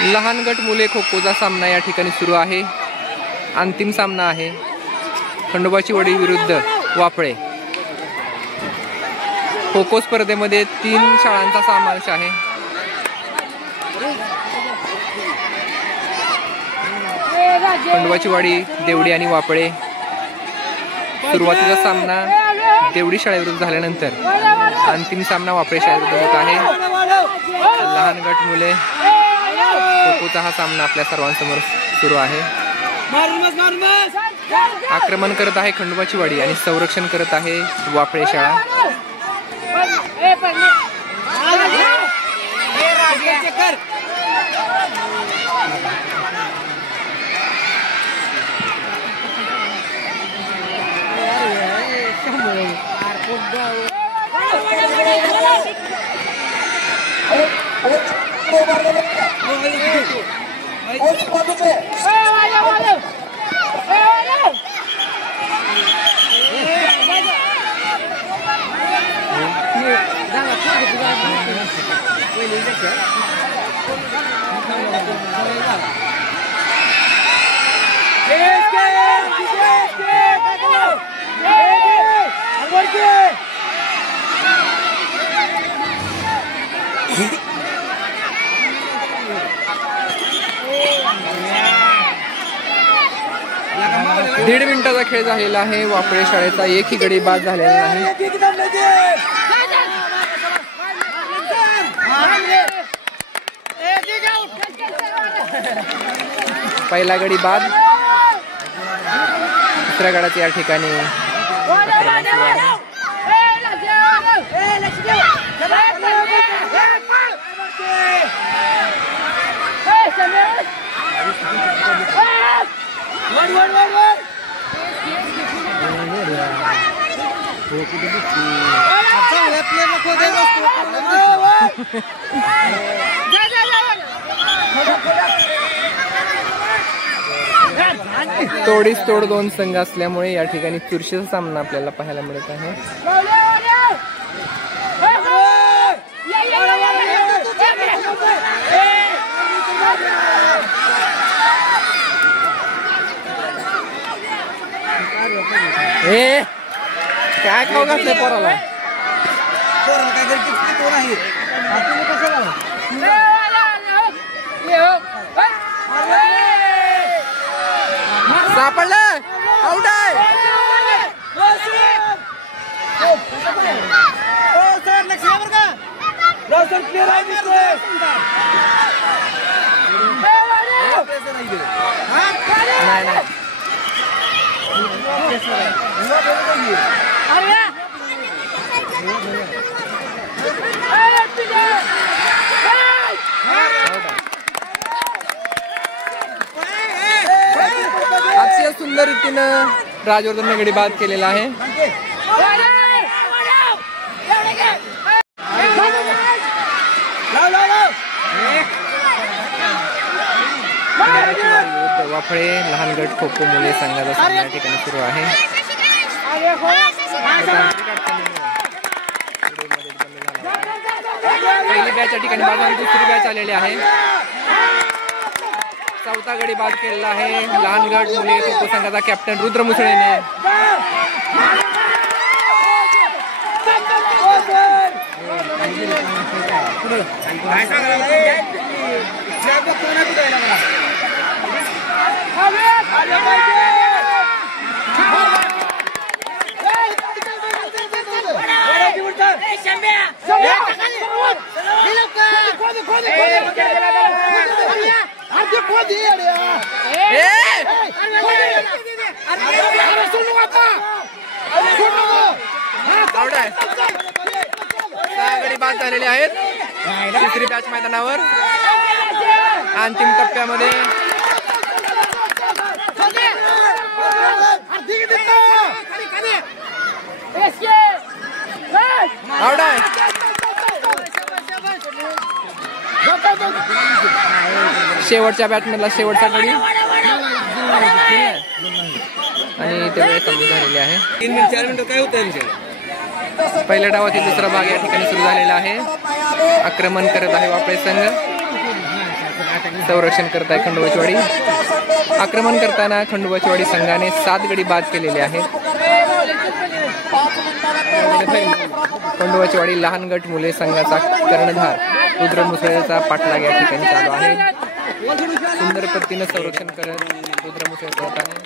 लहान गट मुले खो खोचा सामना या ठिकाणी सुरू आहे। अंतिम सामना आहे खंडोबाची वाडी विरुद्ध वाफळे। खो खो स्पर्धेमध्ये 3 शाळांचा समावेश आहे। खंडोबाची वाडी, देवडी आणि वाफळे। सुरुवातीचा सामना देवडी शाळेविरुद्ध झाल्यानंतर अंतिम सामना वाफळे शाळेविरुद्ध होत आहे। लहान गट मुले खो खोचा हा सामना आपल्या सर्वांसमोर सुरू आहे। आक्रमण करत आहे खंडोबाची वाडी आणि संरक्षण करत आहे वाफळे शाळा। दीड मिनिटाचा खेळ झालेला आहे। वाफळे शाळेचा एकही गडी बाद झालेला नाही। पहिला गडी बाद, दुसऱ्या गडाची या ठिकाणी तोडीस तोड 2 संघ असल्यामुळे या ठिकाणी चुरशीचा सामना आपल्याला पाहायला मिळत आहे। ए काय खाऊ घातलंय पोराला? सापडलं, आउट आहे। अतिशय सुंदर रीतीनं राजवर्धन गडी बाद केलेला आहे। वाफळे लहान गट खो खो मुले संघाचा सामना या ठिकाणी सुरू आहे। पहिली बॅच या ठिकाणी बाद, दुसरी बॅच आलेली आहे। चौथा गडी बाद केलेला आहे लहान गट मुले खो खो संघाचा कॅप्टन रुद्र मुसळेने। गडी बाद झालेले आहेत। तिसरी बॅच मैदानावर अंतिम टप्प्यामध्ये आउट आहे। शेवटच्या बॅटमॅनला शेवटचा गडी आणि ते वेळ कमी झालेली आहे। 3 मिनिट 4 मिनिट काय होतं? पहिल्या डावातील दुसरा भाग या ठिकाणी सुरू झालेला आहे। आक्रमण करत आहे वाफळे संघ। संरक्षण करत आहे खंडोबाची वाडी. आक्रमण करताना खंडोबाची वाडी संघाने 7 गडी बाद केलेले आहेत. खंडोबाची वाडी लहान गट मुले संघाचा कर्णधार रुद्र मुसळेचा पाठलाग या ठिकाणी चालू आहे. सुंदर पद्धतीने संरक्षण करत रुद्र मुसळे पळत आहे.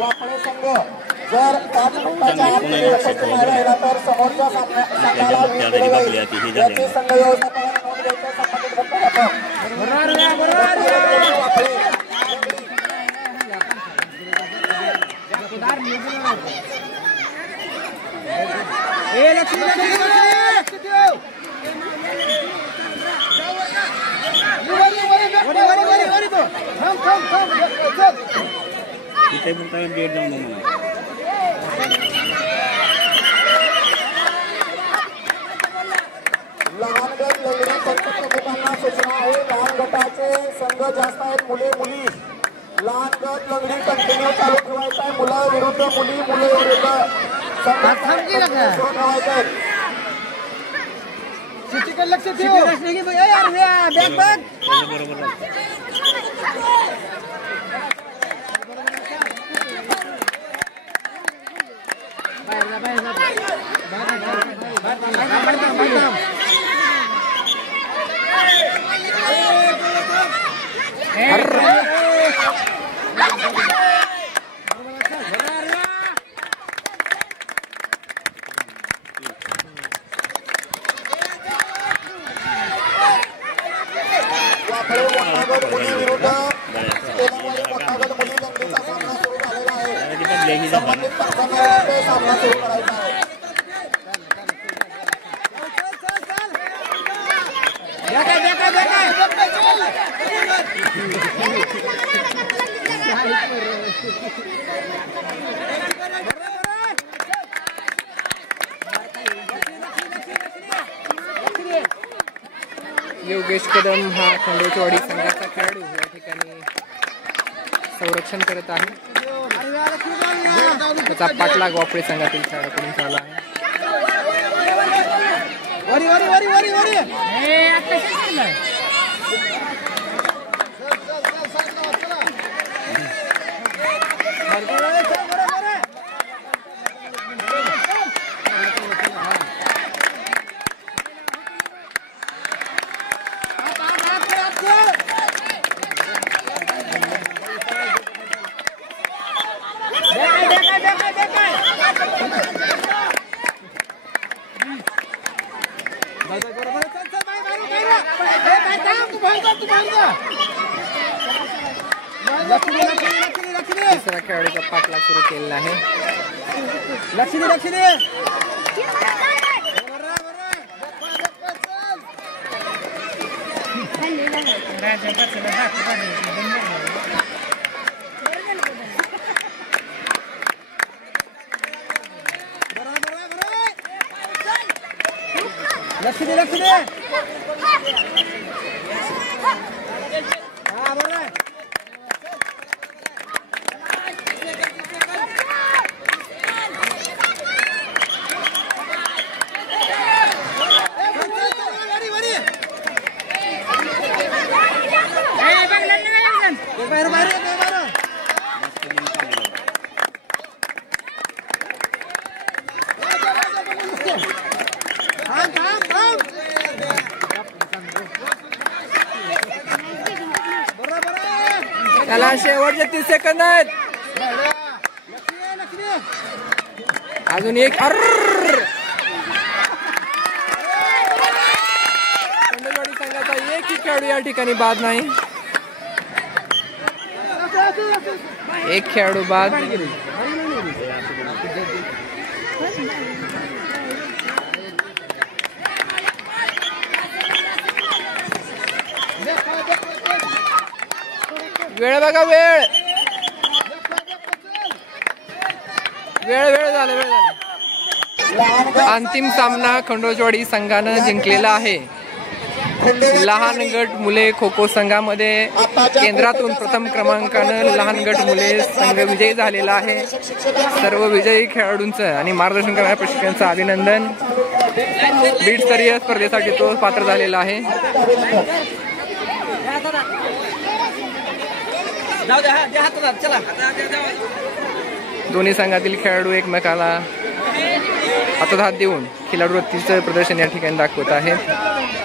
वापळे संघ जर 5 मिनिटाच्या आत राहिला तर समोरच्या संघाला 20 दिले जाईल. याची संघ व्यवस्थापनाने नोंद घ्यायचं संबंधित वक्तव्य. लहान गट लंगडी पंचप्रमुखांना सूचना आहे. लहान गटाचे संघ जास्त आहेत, मुले मुली. लहान गट लंगडी कंटिन्यू चालू ठेवायचा आहे. मुलं विरुद्ध मुली, मुले विरुद्ध संघ सुरू ठेवायचं आहे. लक्ष सामना सुरू करायचा आहे. योगेश कदम हा खंडोबाची वाडी संघाचा खेळाडू या ठिकाणी संरक्षण करत आहे. त्याचा पाठलाग वापळे संघातील खेळाडूकडून चालू आहे. तिसरा खेळाडूचा पाठलाग सुरू केलेला आहे. लक्ष दे त्याला शेवटचे 30 सेकंद आहेत. अजून एक. खंडोबाची संघाचा एकही खेळाडू या ठिकाणी बाद नाही. एक खेळाडू बाद. वेळ बघा, वेळ झाला. अंतिम सामना खंडोबाची वाडी संघानं जिंकलेला आहे. लहान गट मुले खो खो संघामध्ये केंद्रातून प्रथम क्रमांकानं लहान गट मुले संघ विजयी झालेला आहे. सर्व विजयी खेळाडूंचं आणि मार्गदर्शन करणाऱ्या प्रशिक्षकांचं अभिनंदन. बीड स्तरीय स्पर्धेसाठी तो पात्र झालेला आहे. दोन्ही संघातील खेळाडू एकमेकाला हातात हात देऊन खिलाडू वृत्तीचं प्रदर्शन या ठिकाणी दाखवत आहेत.